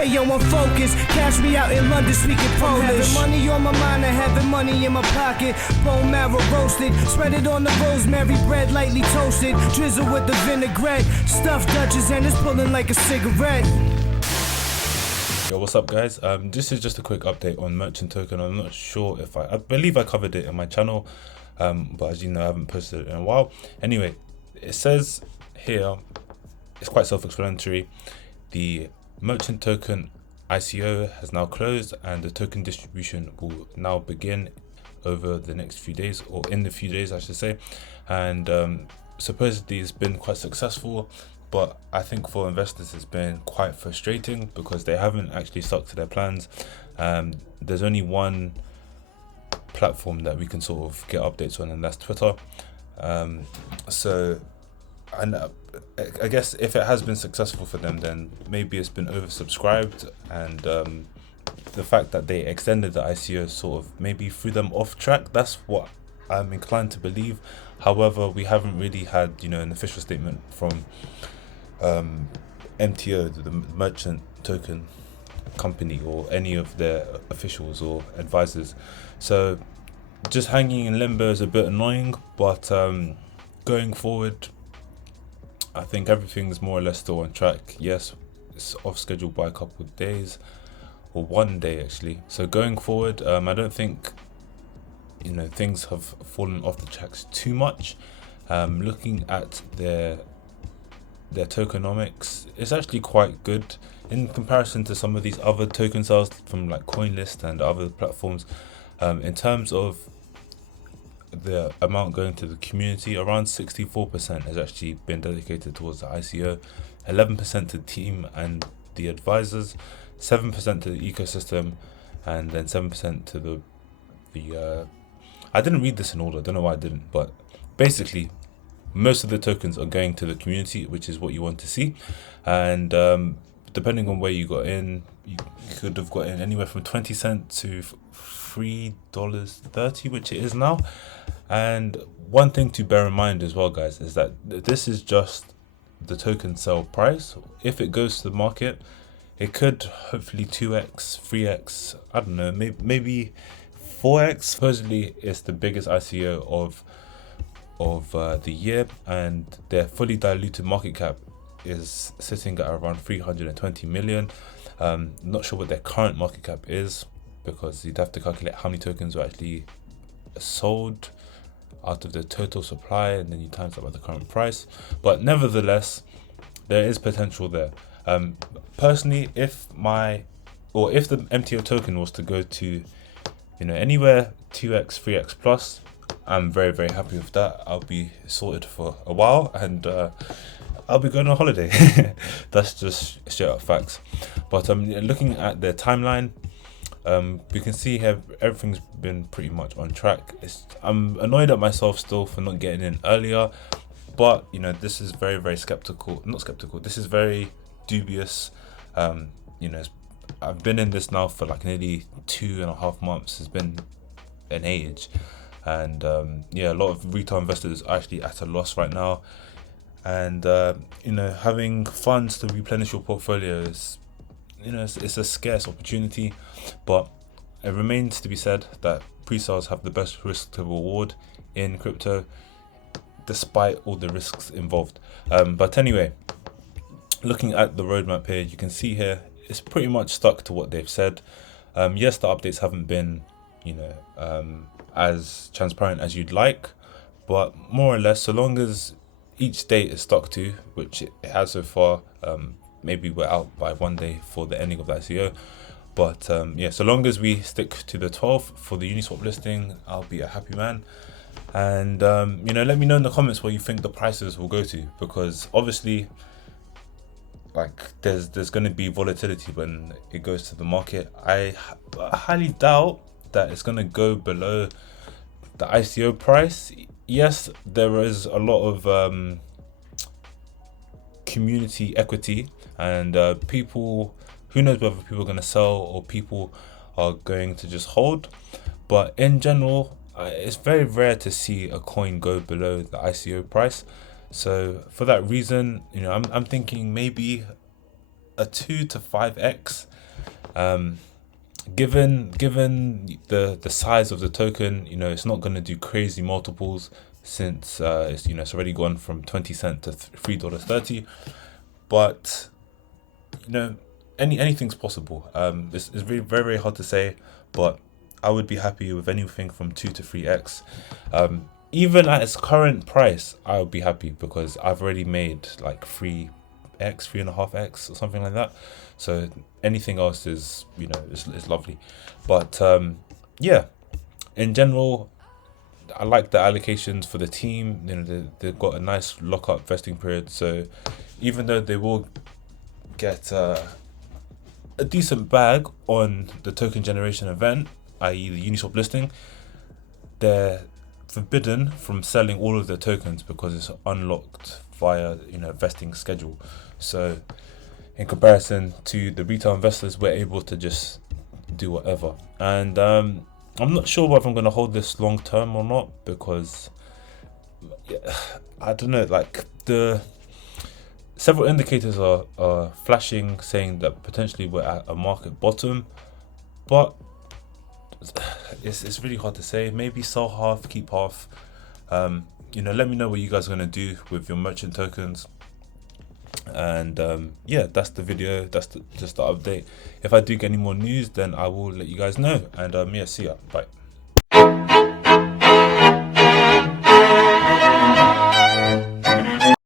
Hey yo, I'm focused. Cash me out in London speaking Polish. Having money on my mind and having money in my pocket. Bone marrow roasted, spread it on the rosemary bread, lightly toasted. Drizzle with the vinaigrette, stuffed Dutchess and it's pulling like a cigarette. Yo, what's up guys? This is just a quick update on merchant token. I'm not sure if I believe I covered it in my channel, but as you know, I haven't posted it in a while. Anyway, it says here, it's quite self-explanatory. The merchant token ICO has now closed and the token distribution will now begin over the next few days, or in the few days I should say. And supposedly it's been quite successful, but I think for investors it's been quite frustrating because they haven't actually stuck to their plans. There's only one platform that we can sort of get updates on, and that's Twitter. I guess if it has been successful for them, then maybe it's been oversubscribed, and the fact that they extended the ICO sort of maybe threw them off track. That's what I'm inclined to believe. However, we haven't really had, you know, an official statement from MTO, the merchant token company, or any of their officials or advisors. So just hanging in limbo is a bit annoying, but going forward, I think everything's more or less still on track. Yes, it's off schedule by a couple of days, or 1 day actually. So going forward, I don't think, you know, things have fallen off the tracks too much. Looking at their tokenomics, it's actually quite good in comparison to some of these other token sales from like CoinList and other platforms. In terms of the amount going to the community, around 64% has actually been dedicated towards the ICO, 11% to the team and the advisors, 7% to the ecosystem, and then 7% to the I didn't read this in order, I don't know why I didn't, but basically most of the tokens are going to the community, which is what you want to see. And depending on where you got in, you could have got in anywhere from 20 cents to $3.30, which it is now. And one thing to bear in mind as well, guys, is that this is just the token sell price. If it goes to the market, it could hopefully 2x, 3x, I don't know, maybe 4x. Supposedly it's the biggest ICO of the year, and their fully diluted market cap is sitting at around 320 million. Not sure what their current market cap is, because you'd have to calculate how many tokens were actually sold out of the total supply, and then you times that by the current price. But nevertheless, there is potential there. Personally, if the MTO token was to go to, you know, anywhere 2x, 3x plus, I'm very, very happy with that. I'll be sorted for a while, and I'll be going on holiday. That's just straight up facts. But looking at their timeline, we can see here everything's been pretty much on track. I'm annoyed at myself still for not getting in earlier, but you know, this is very, very this is very dubious. You know, I've been in this now for like nearly 2.5 months. It's been an age, and yeah, a lot of retail investors are actually at a loss right now, and you know, having funds to replenish your portfolio is, you know, it's a scarce opportunity. But it remains to be said that pre-sales have the best risk to reward in crypto, despite all the risks involved. But anyway, looking at the roadmap here, you can see here it's pretty much stuck to what they've said. Yes, the updates haven't been, you know, as transparent as you'd like, but more or less, so long as each date is stuck to, which it has so far, maybe we're out by 1 day for the ending of the ICO, but yeah, so long as we stick to the 12th for the Uniswap listing, I'll be a happy man. And you know, let me know in the comments where you think the prices will go to, because obviously, like, there's going to be volatility when it goes to the market. I highly doubt that it's going to go below the ICO price. Yes, there is a lot of community equity, and people, who knows whether people are going to sell or people are going to just hold. But in general, it's very rare to see a coin go below the ICO price. So for that reason, you know, I'm thinking maybe a 2 to 5x Given the size of the token, you know, it's not going to do crazy multiples, since it's, you know, it's already gone from 20 cents to $3.30. But you know, anything's possible. It's very, very, very hard to say, but I would be happy with anything from 2 to 3x. Even at its current price, I would be happy, because I've already made like 3x, 3.5x or something like that. So anything else is, you know, is lovely. But yeah, in general, I like the allocations for the team. You know, they've got a nice lockup vesting period. So even though they will get a decent bag on the token generation event, i.e. the Uniswap listing, they're forbidden from selling all of their tokens because it's unlocked via, you know, vesting schedule. So in comparison to the retail investors, we're able to just do whatever. And I'm not sure whether I'm going to hold this long term or not, because I don't know, like the several indicators are flashing, saying that potentially we're at a market bottom, but it's really hard to say. Maybe sell half, keep half. You know, let me know what you guys are going to do with your merchant tokens. And yeah, that's the video. That's just the update. If I do get any more news, then I will let you guys know. And yeah, see ya. Bye.